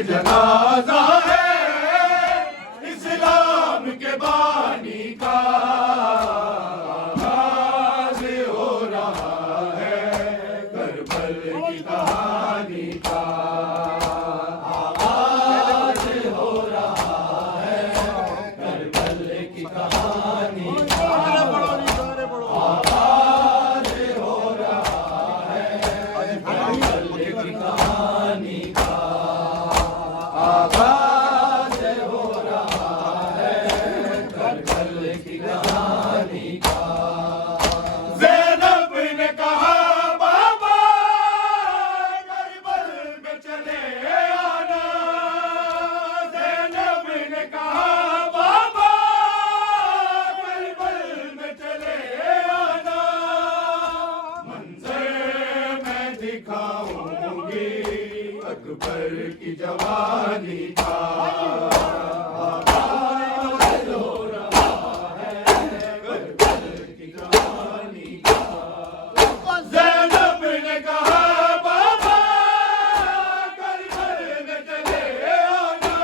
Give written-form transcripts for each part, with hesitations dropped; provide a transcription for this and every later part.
ये जनाजा है इस्लाम के बानी का, आगाज़ हो रहा है करबल की कहानी का, आगाज़ हो रहा है करबल की कहानी का, आगाज़ हो रहा है करबल की कहानी का, आगाज़ हो रहा है करबल की कहानी का। ज़ैनब ने कहा बाबा करबल में चले आना, ज़ैनब ने कहा बाबा करबल में चले आना, मंज़र मैं दिखाऊंगी अकबर की जवानी का, आगाज़ हो रहा है करबल की कहानी का। ज़ैनब ने कहा बाबा करबल में चले आना,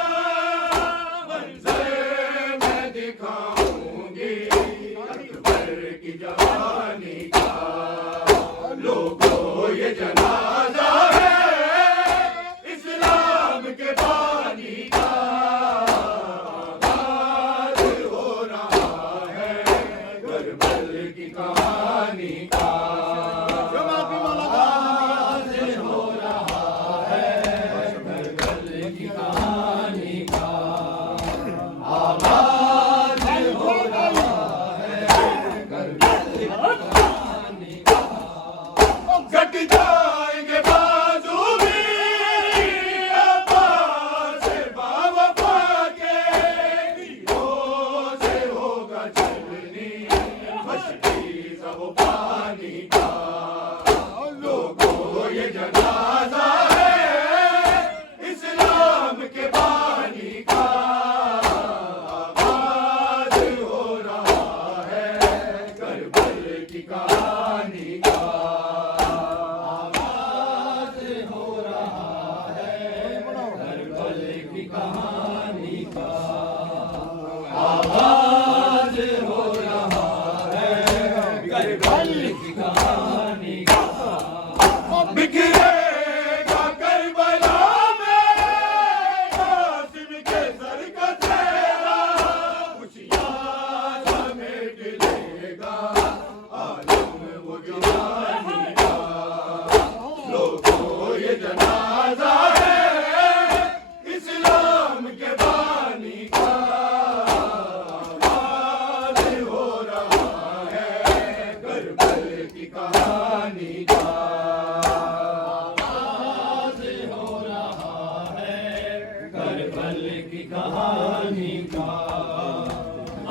मंज़र मैं दिखाऊंगी अकबर की जवानी का। लोगों ये जनाजा है इस्लाम के बानी का, आगाज़ हो रहा है करबल की कहानी का, आगाज़ हो रहा है करबल की कहानी का, आगाज़ हो रहा है करबल की कहानी का। कट जाएंगे बाजू भी अब्बास बावफा के, तीरों से होगा चलनी मशकी सब पानी का। लोगों ये जनाजा है इस्लाम के बानी का, आगाज़ हो रहा है करबल की कहानी का, आगाज़ हो रहा है करबल की कहानी का, आगाज़ हो रहा है करबल की कहानी का। बिखरेगा करबला में कासिम के सर का चेहरा, खुशियाँ समेट लेगा आलम वो गिरानी का। लोगों ये जनाजा है इस्लाम के बानी का, आगाज़ हो रहा है करबल की कहानी का, आगाज़ हो रहा है करबल की कहानी का,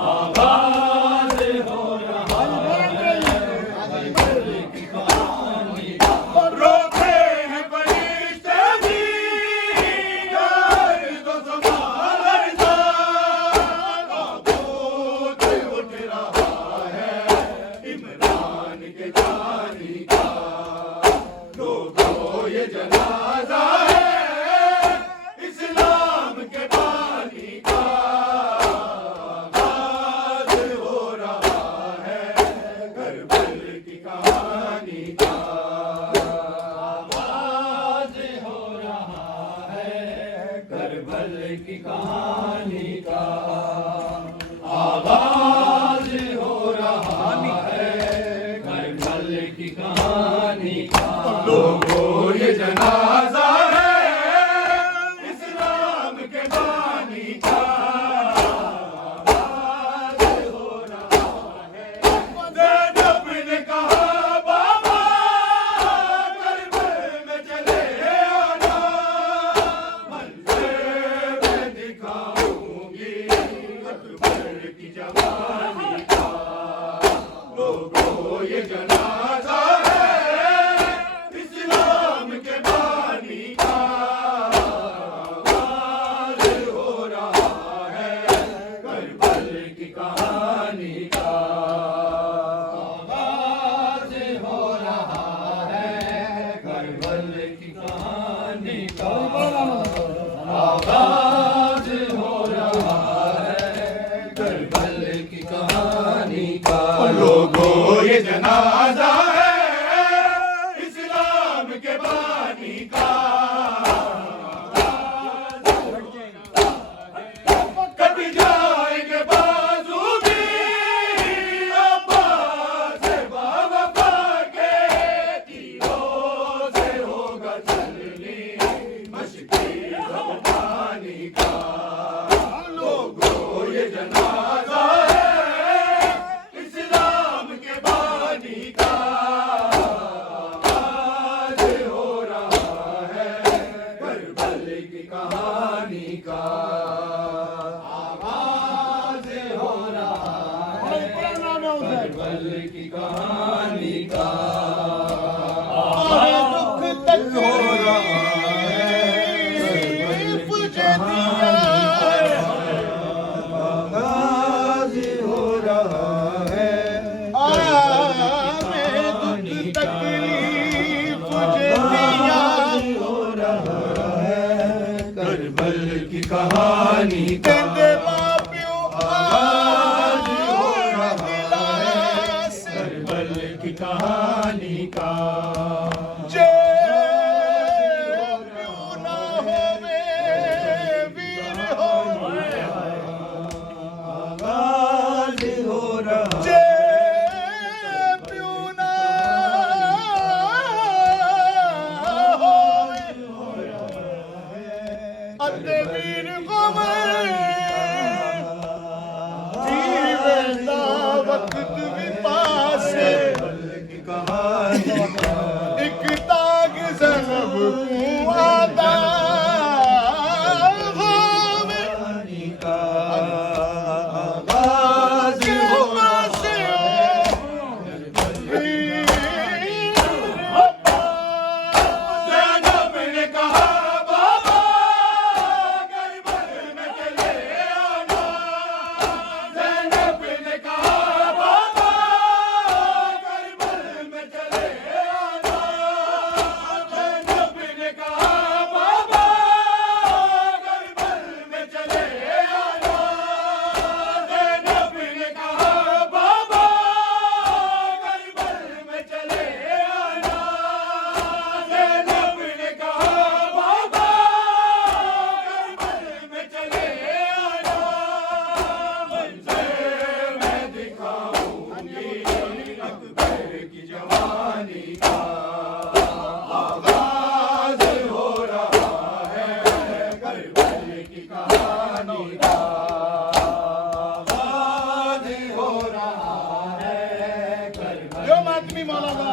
आगाज़ हो रहा है करबल की कहानी का। रोते हैं फरिश्ते भी गर्द व समालर्ज़ा, ताबूत उठ रहा है इमरान के जानी का। लोगों ये जनाजा है इस्लाम के बानी का, आगाज़ हो रहा है करबल की कहानी का, आगाज़ हो रहा है करबल की कहानी का, आगाज़ हो रहा है करबल की कहानी का। लोगों ये जनाजा है इस्लाम के बानी का, आगाज़ हो रहा है। ज़ैनब ने कहा बाबा करबल में चले आना, मंज़र मैं दिखाऊंगी अकबर की जवानी आगाज हो रहा है करबल की कहानी का। लोगों ये जनाजा है इस्लाम के बानी का। कट जाएंगे बाजू भी अब्बास बाबा के तीरों से होगा चलनी मशकी ज़मानी का। लोगों ये जनाजा है इस्लाम के बानी का। आज हो रहा है करबल की कहानी का। आगाज़ हो रहा है करबल की कहानी का। दुख तकलीफ जदिया आगाज़ हो रहा है दुख तकलीफ जदिया हो रहा है करबल की कहानी का। कहते माँ प्यो आगाज़ हो रहा दिला से करबल की कहानी का। जे प्यो ना होवे वीर होवे आगाज़ हो रहा जे प्यो ना होवे अते वीर गोवे जीवेंदा वक्त भी पासे की कहानी का। एक ताग ज़नब को आदा होवे कहानी का आगाज़ हो रहा है ज़ैनब ने कहा बाबा करबल में चले आना। ज़ैनब ने कहा बाबा करबल में चले आना। ज़ैनब ने कहा बाबा करबल में चले आना। ज़ैनब ने कहा बाबा करबल में चले आना। ज़ैनब ने कहा बाबा करबल में चले आना। मंज़र मैं दिखाऊंगी अकबर की जवानी का। आगाज़ हो रहा है करबल की कहानी का। आगाज़ हो रहा है करबल जो मातमी मौलाना